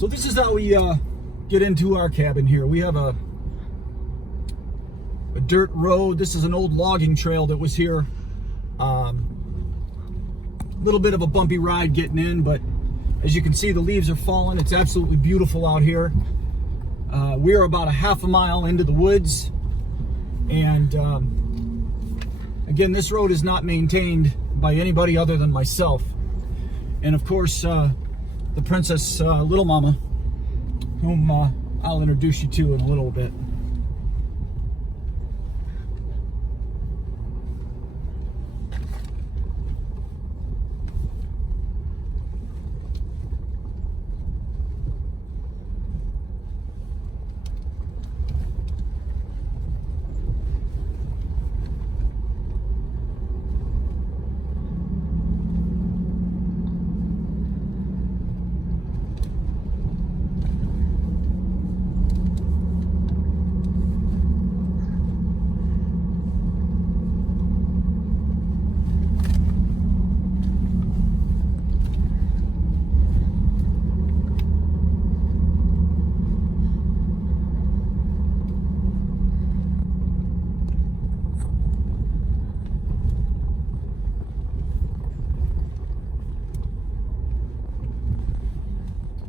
So this is how we get into our cabin here. We have a dirt road. This is an old logging trail that was here. A little bit of a bumpy ride getting in, but as you can see, the leaves are falling. It's absolutely beautiful out here. We're about a half a mile into the woods, and again, this road is not maintained by anybody other than myself, and of course the Princess Little Mama, whom I'll introduce you to in a little bit.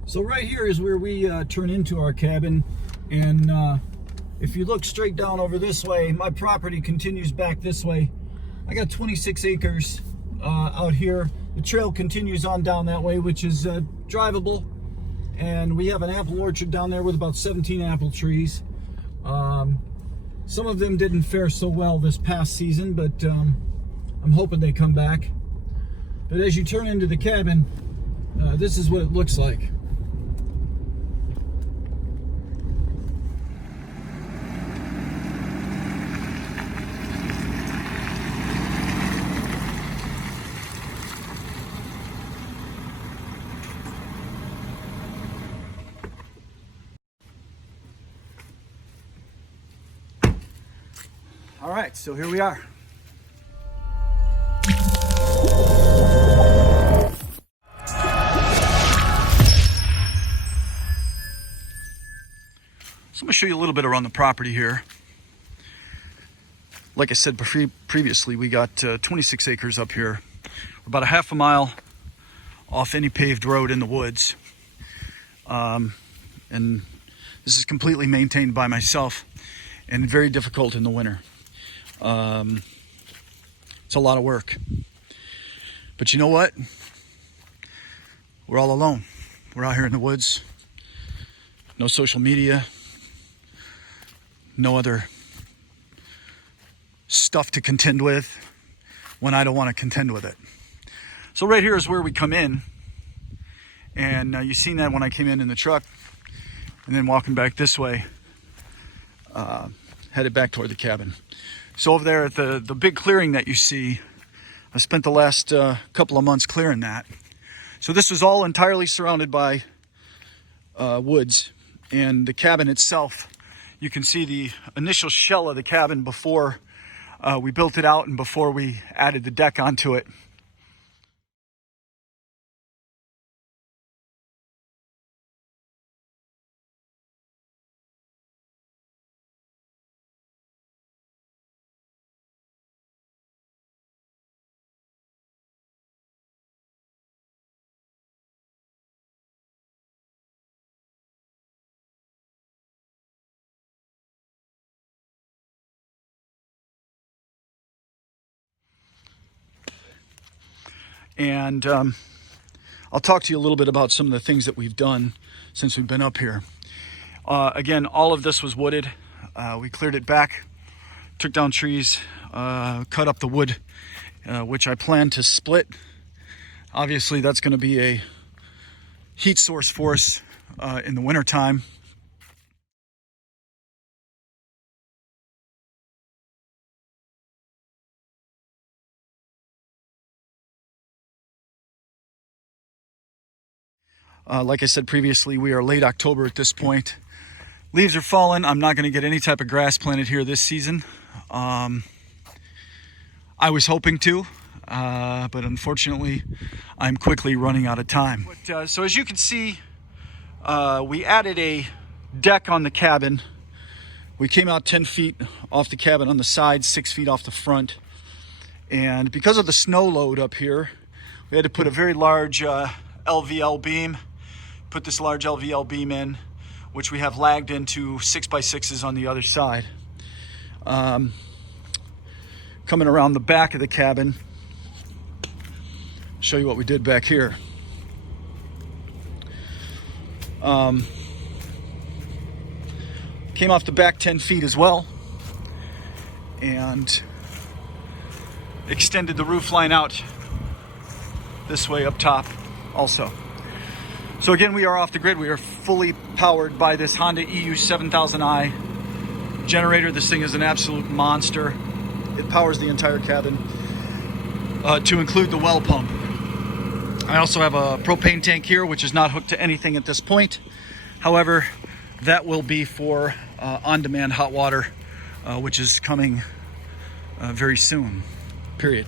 So right here is where we turn into our cabin, and if you look straight down over this way, my property continues back this way. I got 26 acres out here. The trail continues on down that way, which is drivable, and we have an apple orchard down there with about 17 apple trees. Some of them didn't fare so well this past season, but I'm hoping they come back. But as you turn into the cabin, this is what it looks like. All right, so here we are. So I'm gonna show you a little bit around the property here. Like I said previously, we got 26 acres up here. We're about a half a mile off any paved road in the woods. And this is completely maintained by myself and very difficult in the winter. It's a lot of work, but you know what? We're all alone. We're out here in the woods. No social media, no other stuff to contend with when I don't want to contend with it. So right here is where we come in, and you've seen that when I came in the truck, and then walking back this way, headed back toward the cabin. So over there at the big clearing that you see, I spent the last couple of months clearing that. So this was all entirely surrounded by woods, and the cabin itself, you can see the initial shell of the cabin before we built it out and before we added the deck onto it. And I'll talk to you a little bit about some of the things that we've done since we've been up here. Again, all of this was wooded. We cleared it back, took down trees, cut up the wood, which I plan to split. Obviously, that's going to be a heat source for us in the wintertime. Like I said previously, we are late October at this point. Leaves are falling. I'm not going to get any type of grass planted here this season. I was hoping to, but unfortunately, I'm quickly running out of time. So as you can see, we added a deck on the cabin. We came out 10 feet off the cabin on the side, 6 feet off the front. And because of the snow load up here, we had to put a very large LVL beam, put this large LVL beam in, which we have lagged into 6x6s on the other side. Coming around the back of the cabin, show you what we did back here. Came off the back 10 feet as well and extended the roof line out this way up top also. So again, we are off the grid. We are fully powered by this Honda EU 7000i generator. This thing is an absolute monster. It powers the entire cabin, to include the well pump. I also have a propane tank here, which is not hooked to anything at this point. However, that will be for on-demand hot water, which is coming very soon, period.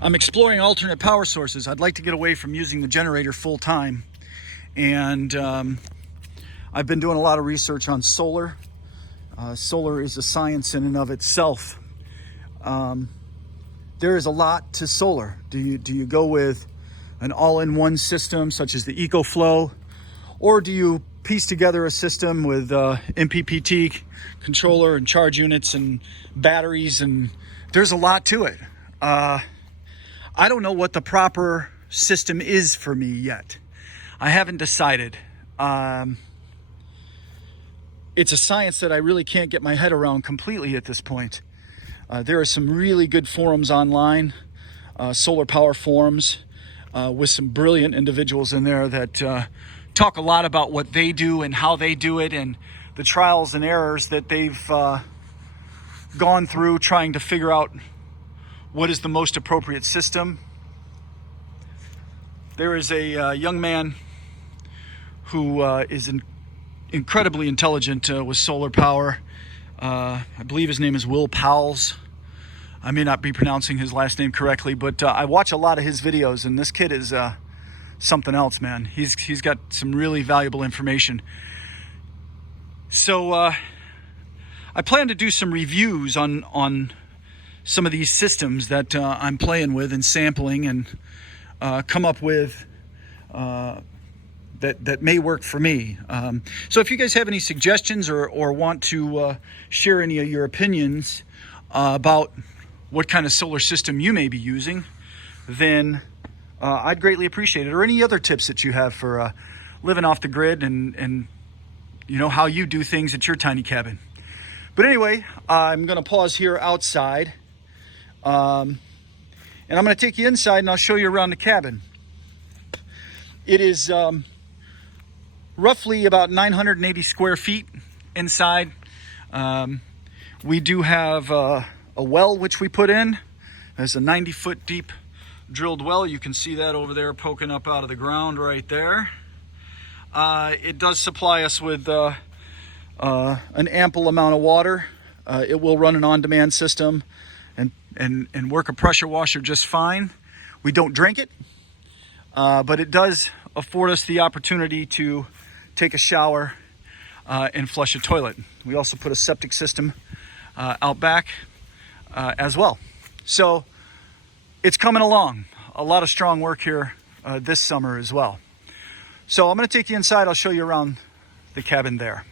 I'm exploring alternate power sources. I'd like to get away from using the generator full time. And I've been doing a lot of research on solar. Solar is a science in and of itself. There is a lot to solar. Do you go with an all-in-one system such as the EcoFlow, or do you piece together a system with MPPT controller and charge units and batteries? And there's a lot to it. I don't know what the proper system is for me yet. I haven't decided. It's a science that I really can't get my head around completely at this point. There are some really good forums online, solar power forums, with some brilliant individuals in there that talk a lot about what they do and how they do it and the trials and errors that they've gone through trying to figure out what is the most appropriate system. There is a young man who is incredibly intelligent with solar power. I believe his name is Will Powles. I may not be pronouncing his last name correctly, but I watch a lot of his videos, and this kid is something else, man. He's got some really valuable information. So I plan to do some reviews on some of these systems that I'm playing with and sampling, and come up with that may work for me. So if you guys have any suggestions or want to share any of your opinions about what kind of solar system you may be using, then I'd greatly appreciate it. Or any other tips that you have for living off the grid and you know how you do things at your tiny cabin. But anyway, I'm going to pause here outside, and I'm going to take you inside and I'll show you around the cabin. It is roughly about 980 square feet inside. We do have a well which we put in. There's a 90-foot deep drilled well. You can see that over there poking up out of the ground right there. It does supply us with an ample amount of water. It will run an on-demand system and work a pressure washer just fine. We don't drink it, but it does afford us the opportunity to take a shower and flush a toilet. We also put a septic system out back as well. So it's coming along. A lot of strong work here this summer as well. So I'm going to take you inside. I'll show you around the cabin there.